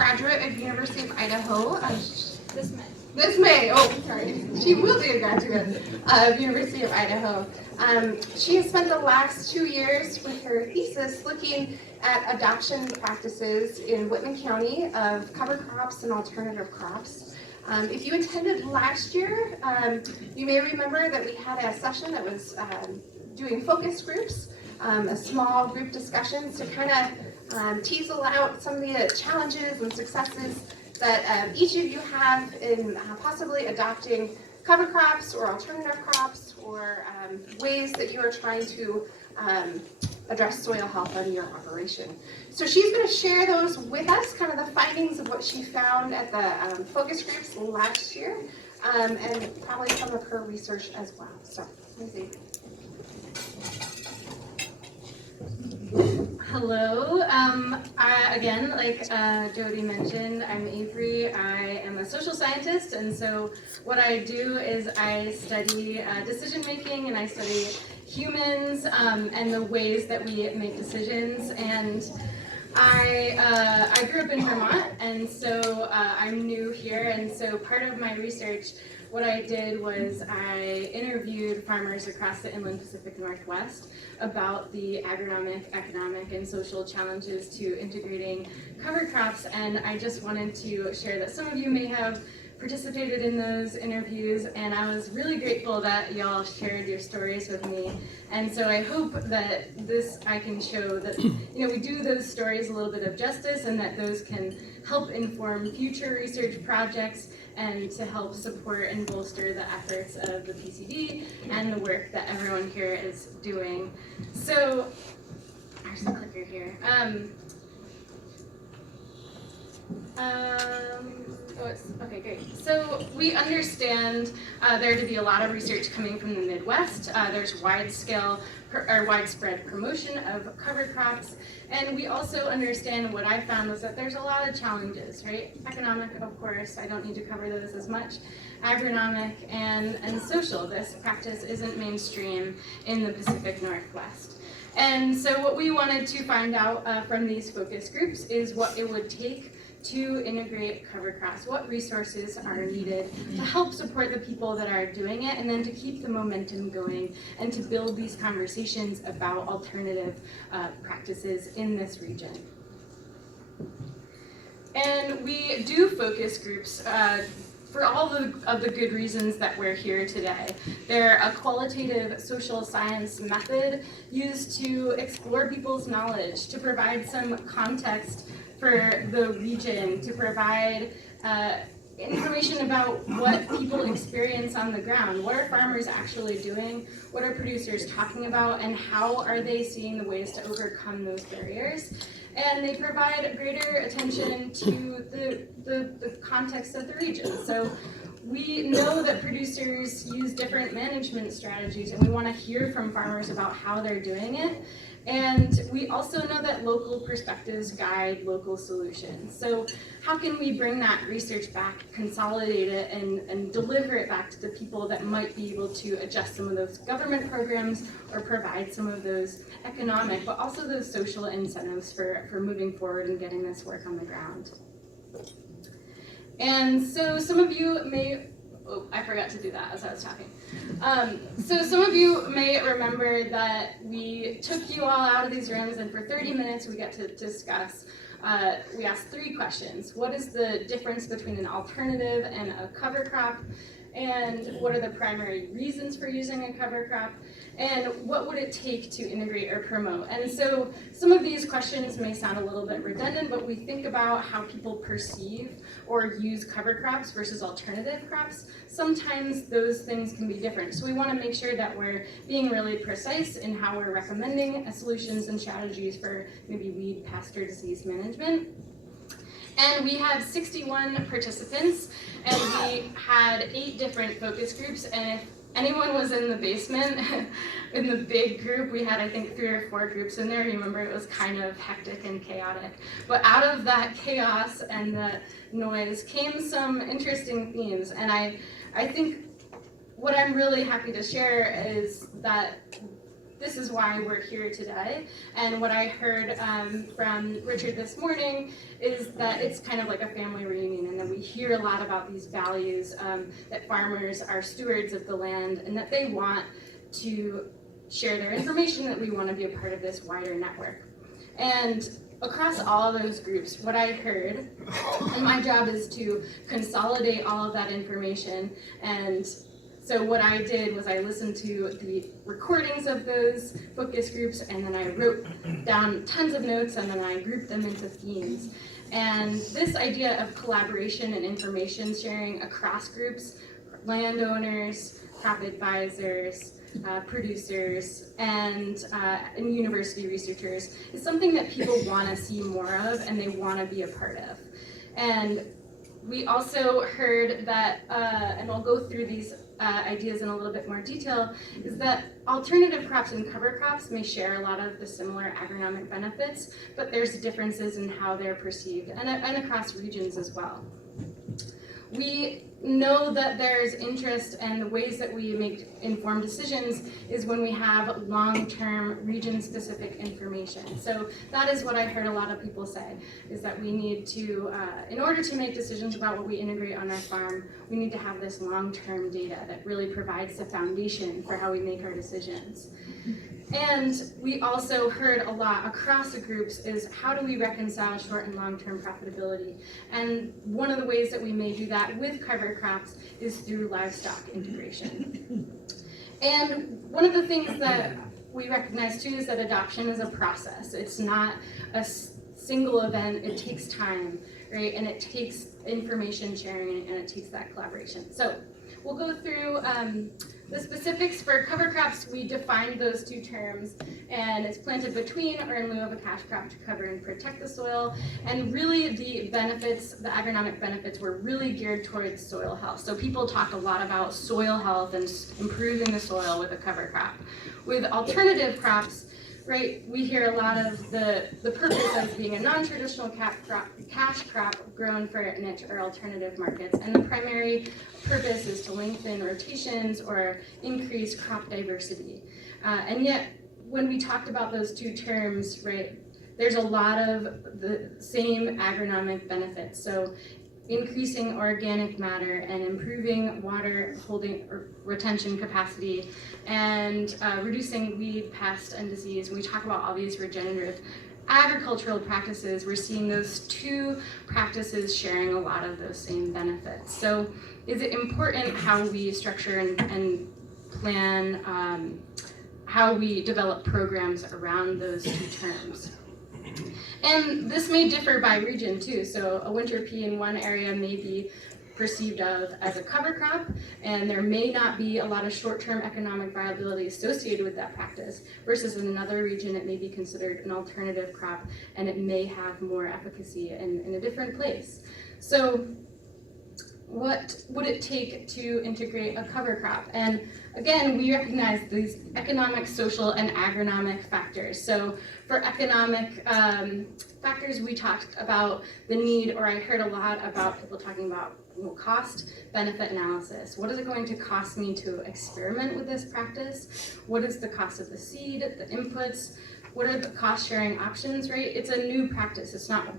graduate of University of Idaho. This May. This May, oh, sorry. She will be a graduate of University of Idaho. She has spent the last 2 years with her thesis looking at adoption practices in Whitman County of cover crops and alternative crops. If you attended last year, you may remember that we had a session that was doing focus groups, a small group discussions to kind of teasel out some of the challenges and successes that each of you have in possibly adopting cover crops or alternative crops, or ways that you are trying to address soil health on your operation. So she's going to share those with us, kind of the findings of what she found at the focus groups last year, and probably some of her research as well. So, Lindsay. Hello. Again, like Jody mentioned, I'm Avery. I am a social scientist, and so what I do is I study decision making, and I study humans and the ways that we make decisions. And I grew up in Vermont, and so I'm new here, and so part of my research, what I did was I interviewed farmers across the inland Pacific Northwest about the agronomic, economic, and social challenges to integrating cover crops, and I just wanted to share that some of you may have participated in those interviews, and I was really grateful that y'all shared your stories with me. And so I hope that I can show that we do those stories a little bit of justice, and that those can help inform future research projects and to help support and bolster the efforts of the PCD and the work that everyone here is doing. So, there's the clicker here. Okay, great. So we understand there to be a lot of research coming from the Midwest. There's widespread promotion of cover crops, and we also understand, what I found was that there's a lot of challenges, right? Economic, of course, I don't need to cover those as much. Agronomic and social. This practice isn't mainstream in the Pacific Northwest. And so what we wanted to find out from these focus groups is what it would take to integrate cover crops, what resources are needed to help support the people that are doing it, and then to keep the momentum going and to build these conversations about alternative practices in this region. And we do focus groups for all of the good reasons that we're here today. They're a qualitative social science method used to explore people's knowledge, to provide some context for the region, to provide information about what people experience on the ground. What are farmers actually doing? What are producers talking about? And how are they seeing the ways to overcome those barriers? And they provide greater attention to the context of the region. So we know that producers use different management strategies, and we want to hear from farmers about how they're doing it. And we also know that local perspectives guide local solutions. So how can we bring that research back, consolidate it, and deliver it back to the people that might be able to adjust some of those government programs or provide some of those economic, but also those social incentives for moving forward and getting this work on the ground. And so some of you may, I forgot to do that as I was talking. So some of you may remember that we took you all out of these rooms, and for 30 minutes we got to discuss, we asked 3 questions. What is the difference between an alternative and a cover crop? And what are the primary reasons for using a cover crop? And what would it take to integrate or promote? And so some of these questions may sound a little bit redundant, but we think about how people perceive or use cover crops versus alternative crops. Sometimes those things can be different. So we want to make sure that we're being really precise in how we're recommending solutions and strategies for maybe weed, pest, or disease management. And we had 61 participants, and we had 8 different focus groups. And if anyone was in the basement, in the big group, we had, I think, 3 or 4 groups in there. You remember, it was kind of hectic and chaotic. But out of that chaos and the noise came some interesting themes. And I think what I'm really happy to share is that this is why we're here today. And what I heard from Richard this morning is that it's kind of like a family reunion, and that we hear a lot about these values, that farmers are stewards of the land and that they want to share their information, that we want to be a part of this wider network. And across all of those groups, what I heard, and my job is to consolidate all of that information. And so what I did was I listened to the recordings of those focus groups, and then I wrote down tons of notes, and then I grouped them into themes. And this idea of collaboration and information sharing across groups, landowners, crop advisors, producers, and university researchers is something that people want to see more of and they want to be a part of. And we also heard that, and I'll go through these ideas in a little bit more detail, is that alternative crops and cover crops may share a lot of the similar agronomic benefits, but there's differences in how they're perceived and across regions as well. We know that there's interest, and the ways that we make informed decisions is when we have long-term region-specific information. So that is what I heard a lot of people say, is that we need to, in order to make decisions about what we integrate on our farm, we need to have this long-term data that really provides the foundation for how we make our decisions. And we also heard a lot across the groups is how do we reconcile short and long-term profitability? And one of the ways that we may do that with cover crops is through livestock integration. And one of the things that we recognize too is that adoption is a process. It's not a single event, it takes time, right? And it takes information sharing, and it takes that collaboration. So we'll go through the specifics. For cover crops, we defined those two terms, and it's planted between or in lieu of a cash crop to cover and protect the soil. And really the benefits, the agronomic benefits, were really geared towards soil health. So people talked a lot about soil health and improving the soil with a cover crop. With alternative crops, right, we hear a lot of the purpose of being a non-traditional cash crop grown for niche or alternative markets, and the primary purpose is to lengthen rotations or increase crop diversity. And yet, when we talked about those two terms, right, there's a lot of the same agronomic benefits. So increasing organic matter and improving water holding or retention capacity, and reducing weed, pest, and disease. When we talk about all these regenerative agricultural practices, we're seeing those two practices sharing a lot of those same benefits. So is it important how we structure and plan, how we develop programs around those two terms? And this may differ by region too. So a winter pea in one area may be perceived of as a cover crop, and there may not be a lot of short-term economic viability associated with that practice, versus in another region it may be considered an alternative crop, and it may have more efficacy in a different place. So what would it take to integrate a cover crop? And again, we recognize these economic, social, and agronomic factors. So for economic factors, we talked about the need, or I heard a lot about people talking about cost benefit analysis. What is it going to cost me to experiment with this practice? What is the cost of the seed, the inputs? What are the cost sharing options, right? It's a new practice. It's not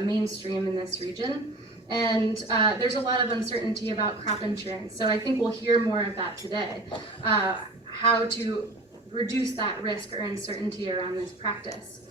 mainstream in this region. And there's a lot of uncertainty about crop insurance. So I think we'll hear more of that today, how to reduce that risk or uncertainty around this practice.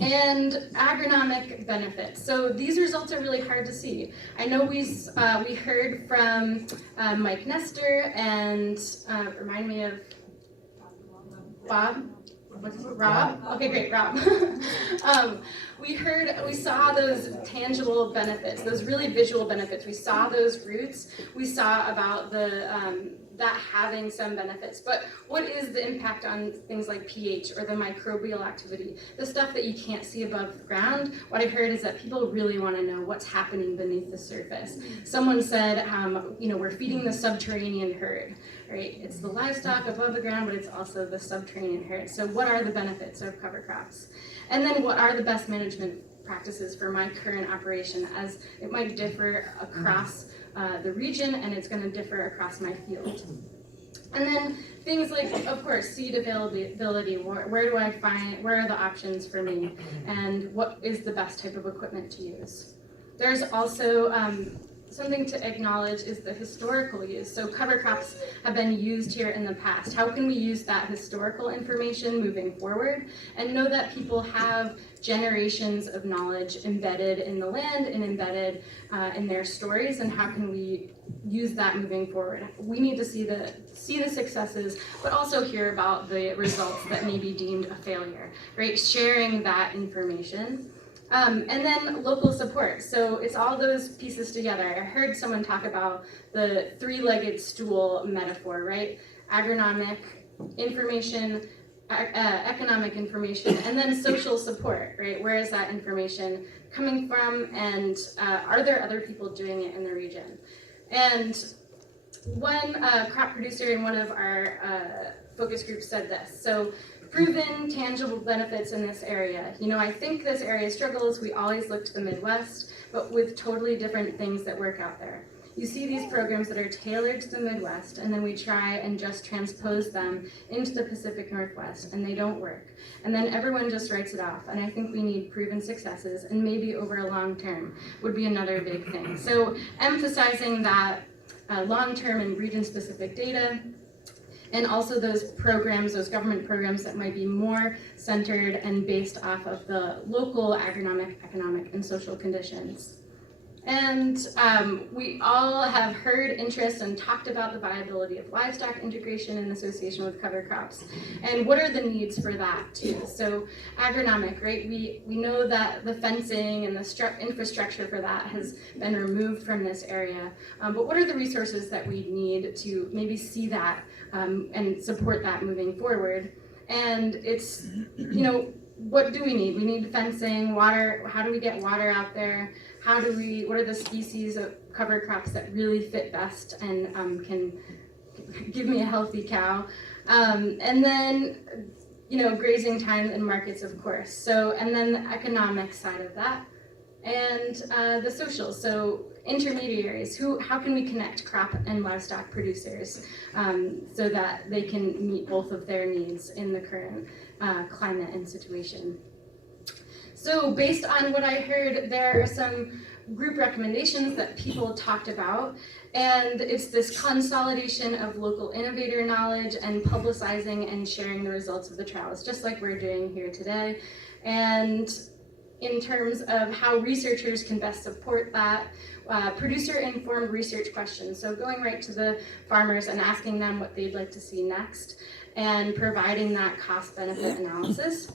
And agronomic benefits. So these results are really hard to see. I know we heard from Mike Nestor and remind me of Bob. What's his name? Rob? Okay, great, Rob. We saw those tangible benefits, those really visual benefits. We saw those roots. We saw about that having some benefits. But what is the impact on things like pH or the microbial activity, the stuff that you can't see above the ground? What I heard is that people really want to know what's happening beneath the surface. Someone said, we're feeding the subterranean herd, right? It's the livestock above the ground, but it's also the subterranean herd. So what are the benefits of cover crops? And then what are the best management practices for my current operation, as it might differ across the region, and it's going to differ across my field. And then things like, of course, seed availability, where are the options for me, and what is the best type of equipment to use. There's also something to acknowledge is the historical use. So cover crops have been used here in the past. How can we use that historical information moving forward and know that people have generations of knowledge embedded in the land and embedded in their stories, and how can we use that moving forward? We need to see the successes, but also hear about the results that may be deemed a failure, right? Sharing that information. And then local support. So it's all those pieces together. I heard someone talk about the three-legged stool metaphor, right? Agronomic information, economic information, and then social support, right? Where is that information coming from, and are there other people doing it in the region? And one crop producer in one of our focus groups said this. So, proven tangible benefits in this area. You know, I think this area struggles. We always look to the Midwest, but with totally different things that work out there. You see these programs that are tailored to the Midwest, and then we try and just transpose them into the Pacific Northwest, and they don't work. And then everyone just writes it off. And I think we need proven successes, and maybe over a long term would be another big thing. So emphasizing that long-term and region-specific data, and also those programs, those government programs that might be more centered and based off of the local agronomic, economic, and social conditions. And we all have heard interest and talked about the viability of livestock integration in association with cover crops. And what are the needs for that too? So agronomic, right? We know that the fencing and the infrastructure for that has been removed from this area. But what are the resources that we need to maybe see that and support that moving forward? And it's, you know, what do we need? We need fencing, water. How do we get water out there? What are the species of cover crops that really fit best and can give me a healthy cow? And then, you know, grazing times and markets, of course. So, and then the economic side of that. And the social, so intermediaries, how can we connect crop and livestock producers so that they can meet both of their needs in the current climate and situation. So based on what I heard, there are some group recommendations that people talked about, and it's this consolidation of local innovator knowledge and publicizing and sharing the results of the trials, just like we're doing here today. And in terms of how researchers can best support that, producer-informed research questions. So going right to the farmers and asking them what they'd like to see next, and providing that cost-benefit analysis.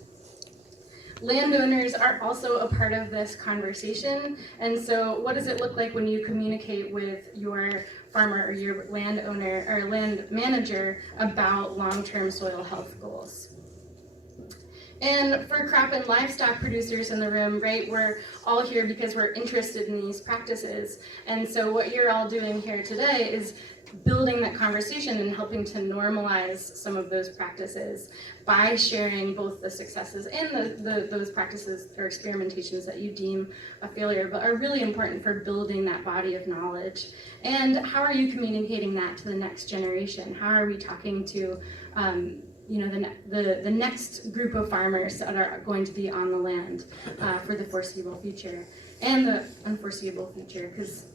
Landowners are also a part of this conversation, and so what does it look like when you communicate with your farmer or your landowner or land manager about long-term soil health goals? And for crop and livestock producers in the room, right, we're all here because we're interested in these practices, and so what you're all doing here today is building that conversation and helping to normalize some of those practices by sharing both the successes and those practices or experimentations that you deem a failure, but are really important for building that body of knowledge. And how are you communicating that to the next generation? How are we talking to you know, the next group of farmers that are going to be on the land for the foreseeable future and the unforeseeable future, because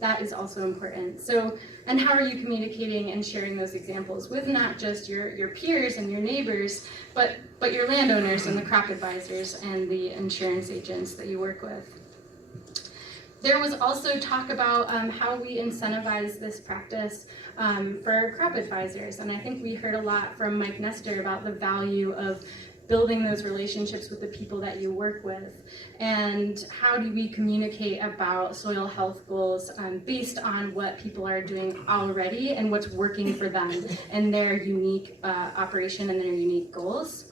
that is also important. So, and how are you communicating and sharing those examples with not just your peers and your neighbors, but your landowners and the crop advisors and the insurance agents that you work with? There was also talk about how we incentivize this practice for crop advisors, and I think we heard a lot from Mike Nestor about the value of building those relationships with the people that you work with, and how do we communicate about soil health goals based on what people are doing already and what's working for them and their unique operation and their unique goals.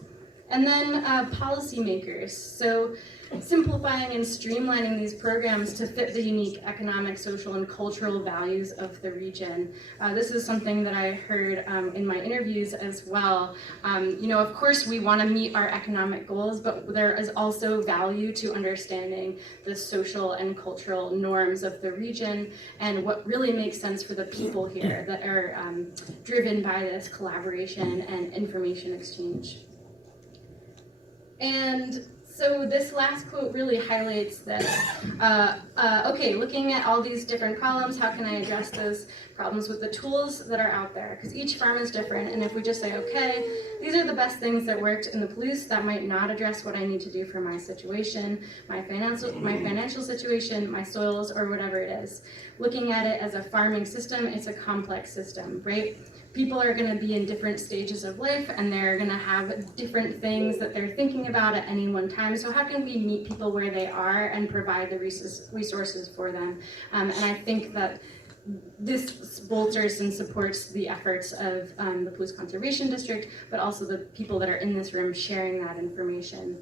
And then policymakers. So simplifying and streamlining these programs to fit the unique economic, social, and cultural values of the region. This is something that I heard in my interviews as well. Of course we want to meet our economic goals, but there is also value to understanding the social and cultural norms of the region and what really makes sense for the people here that are driven by this collaboration and information exchange. And so this last quote really highlights this. Okay, looking at all these different problems, how can I address those problems with the tools that are out there? Because each farm is different, and if we just say, okay, these are the best things that worked in the Palouse, that might not address what I need to do for my situation, my financial situation, my soils, or whatever it is. Looking at it as a farming system, it's a complex system, right? People are going to be in different stages of life, and they're going to have different things that they're thinking about at any one time. So how can we meet people where they are and provide the resources for them? And I think that this bolsters and supports the efforts of the Palouse Conservation District, but also the people that are in this room sharing that information.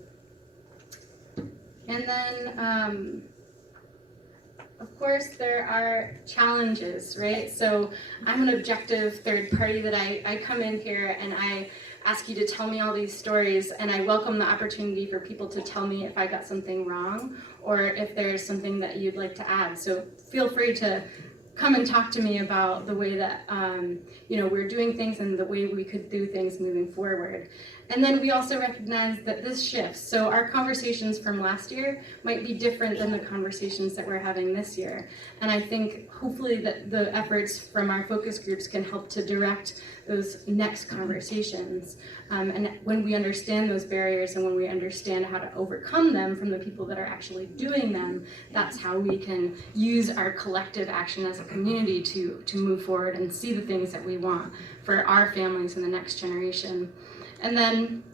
And then, of course, there are challenges, right? So I'm an objective third party that I come in here and I ask you to tell me all these stories, and I welcome the opportunity for people to tell me if I got something wrong or if there's something that you'd like to add. So feel free to come and talk to me about the way that we're doing things and the way we could do things moving forward. And then we also recognize that this shifts. So our conversations from last year might be different than the conversations that we're having this year. And I think hopefully that the efforts from our focus groups can help to direct those next conversations. And when we understand those barriers and when we understand how to overcome them from the people that are actually doing them, that's how we can use our collective action as a community to move forward and see the things that we want for our families and the next generation. And then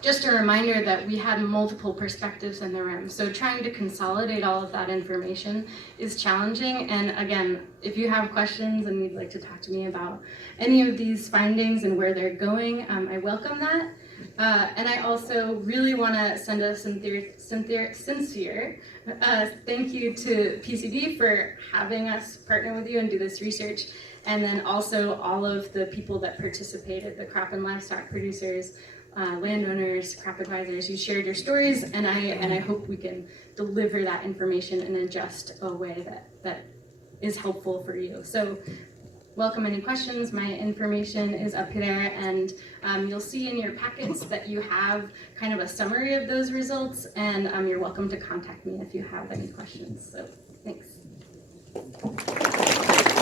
just a reminder that we had multiple perspectives in the room. So trying to consolidate all of that information is challenging. And again, if you have questions and you'd like to talk to me about any of these findings and where they're going, I welcome that. And I also really want to send a sincere thank you to PCD for having us partner with you and do this research. And then also all of the people that participated, the crop and livestock producers, landowners, crop advisors. You shared your stories, and I hope we can deliver that information in just a way that is helpful for you. So welcome any questions. My information is up there, and you'll see in your packets that you have kind of a summary of those results, and you're welcome to contact me if you have any questions. So thanks.